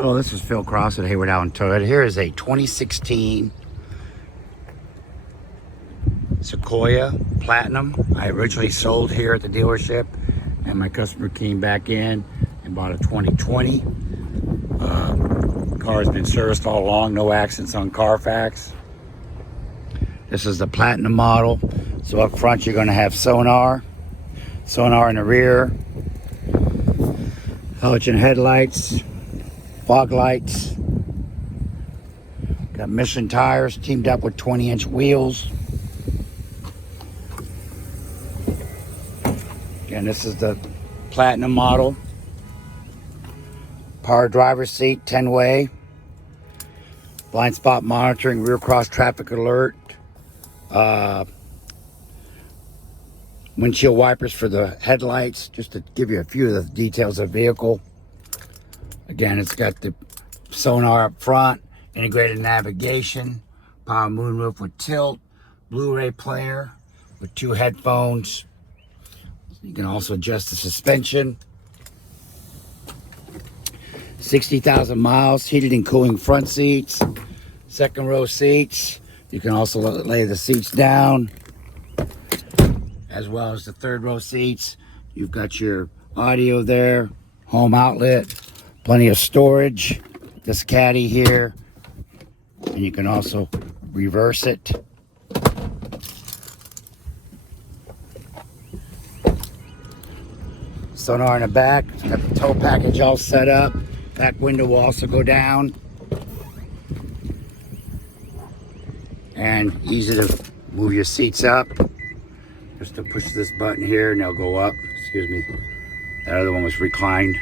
Hello, this is Phil Cross at Heyward Toyota. Here is a 2016 Sequoia Platinum. I originally sold here at the dealership, and my customer came back in and bought a 2020. Car has been serviced all along, no accidents on Carfax. This is the Platinum model. So up front you're going to have sonar in the rear, halogen headlights, fog lights. Got Michelin tires teamed up with 20-inch wheels. Again, this is the Platinum model. Power driver's seat, 10-way. Blind spot monitoring, rear cross traffic alert. Windshield wipers for the headlights, just to give you a few of the details of the vehicle. Again, it's got the sonar up front, integrated navigation, power moonroof with tilt, Blu-ray player with 2 headphones. You can also adjust the suspension. 60,000 miles, heated and cooling front seats, second row seats. You can also lay the seats down, as well as the third row seats. You've got your audio there, home outlet, plenty of storage, this caddy here, and you can also reverse it. Sonar in the back, it's got the tow package all set up. Back window will also go down. And easy to move your seats up. Just to push this button here and they'll go up. Excuse me. That other one was reclined.